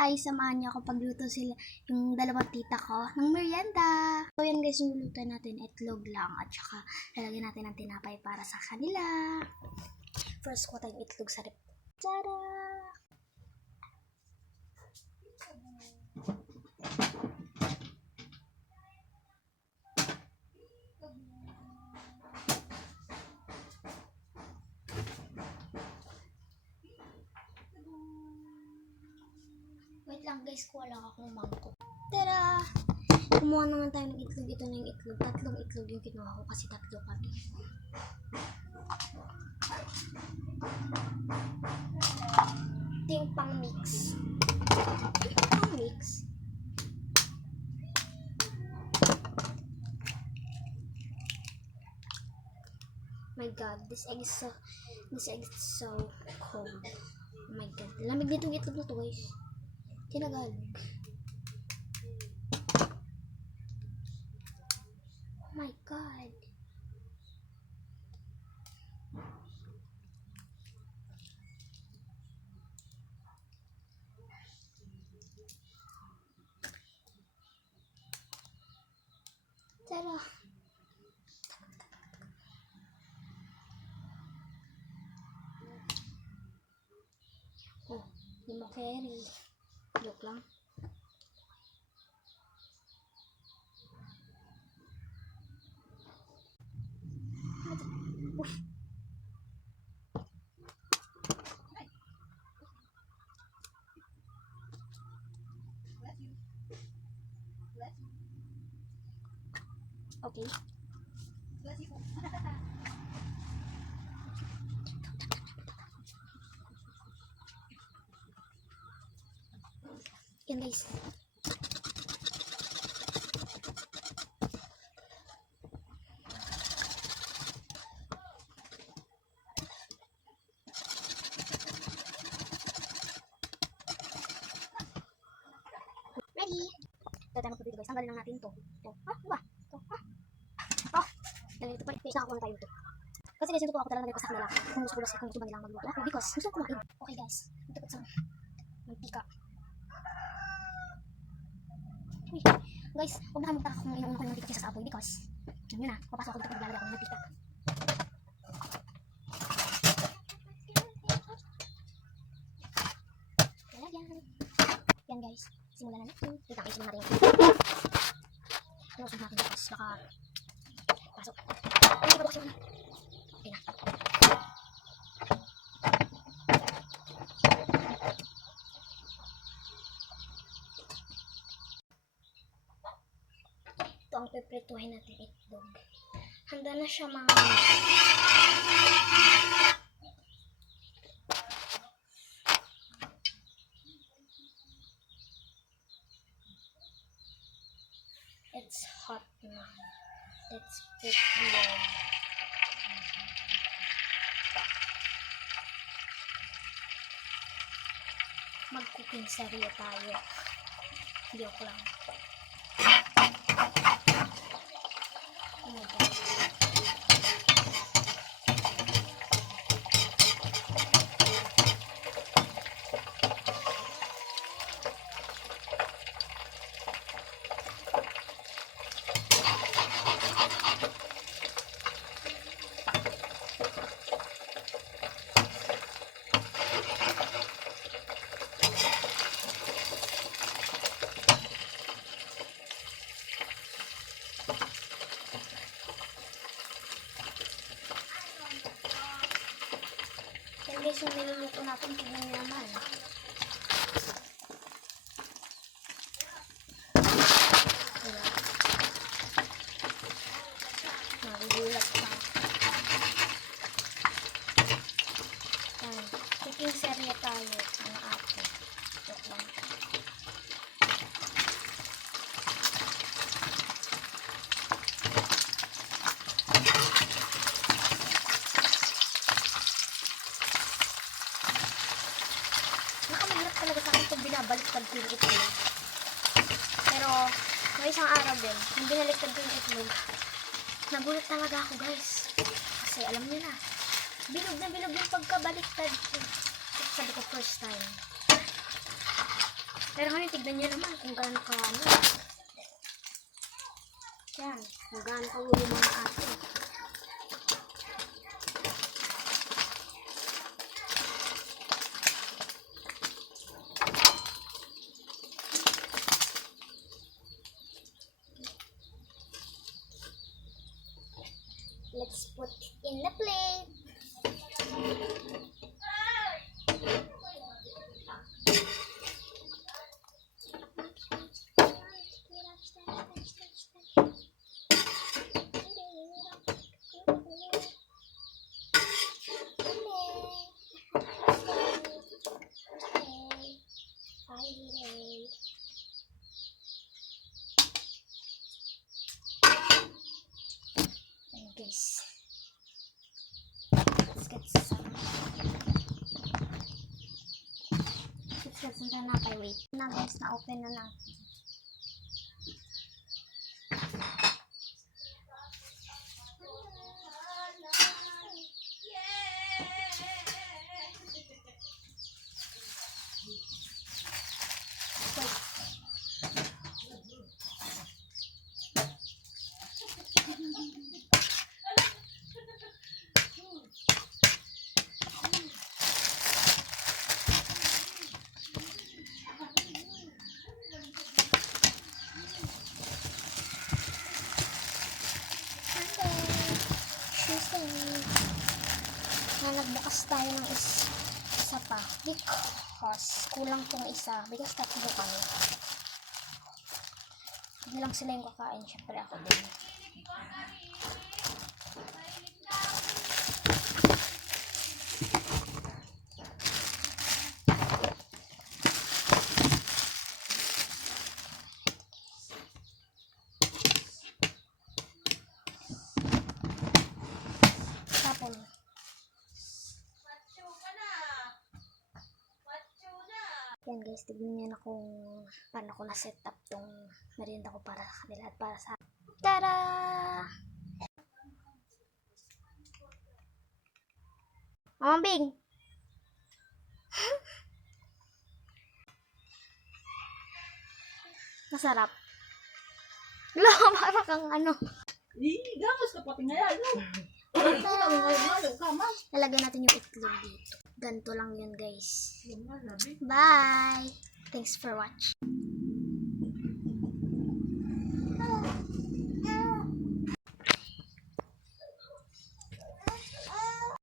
Hi, samahan niyo ako pagluto sila yung dalawang tita ko ng merienda. So yan guys, yung luto natin itlog lang at saka lalagyan natin ng tinapay para sa kanila. First ko tayong itlog sa rep. Tada! Wait lang guys, kuha lang akong mangkok. Tara! Kumuha naman tayo ng itlog. Ito na yung itlog. Tatlong itlog yung kinuha ko kasi tatlo kami. Ito yung pang mix. Pang mix. My god, this egg is so cold. Oh my god. Lamig dito yung itlog na to guys. Tinagalog. Oh my god. Tara. Oh, hindi mo carry. Joke lang. Uff. Okay. Yan guys. Ready? Tatama ko dito guys. Tanggalin lang natin to. To. Ha? Diba? To. Ha? Oh. Ito pa. Guys, nakakuha na tayo ito. Kasi guys, ito ko ako talaga nagpasak na lang. Kung gusto ko lang kung gusto ba nilang magluto ako. Because gusto ko kumain. Okay guys. Ito ko sa mantika. Uy. Guys, huwag na magtaka kung inuuna ko yung mantika kaysa sa apoy. Because, alam nyo na, papasok ako dito pag naglalagay ako ng mantika. Yan guys, simulan na natin. Kita kayo simulan natin yung inuusog natin guys. Baka pasok. Ay, pabuksin mo na. Okay na. Ito ang piprituhin natin itlog. Handa na siya mga It's hot now. Let's put log. Mag-cooking serye tayo. Joke lang. Oh my god. Guys, yung niluluto natin, tignan nyo naman. Diba? Nagugulat pa. Cooking serye tayo. Ano ate? Joke lang. Talaga sa akin kung binabaliktad ko yung itlog. Pero, may isang araw din, yung binaliktad ko yung itlog, nagulat talaga ako guys. Kasi alam niyo na, bilog na bilog yung pagkabaliktad ko. Sabi ko first time. Pero ngayon, tignan niyo naman kung gaano ka, ano. Yan, kung gaano ka ulo mga ate. Let's put it in the plate. Guys, let's get some. Let's get some tinapay. Wait na guys, na-open na natin. Nagbukas tayo ng isa pa because kulang tong isa because tatlo kami. Hindi lang sila yung kakain, syempre ako din. Tapon. Yan guys, tignan niyo na kung paano ko na-set up tong merienda ko para sa kanila at para sa... Tada! Mama Bing! Masarap. Lo, para kang ano. Gamos ka pati ngayon, no? Lalagyan natin yung itlog dito. Ganito lang yun guys. Bye! Thanks for watching.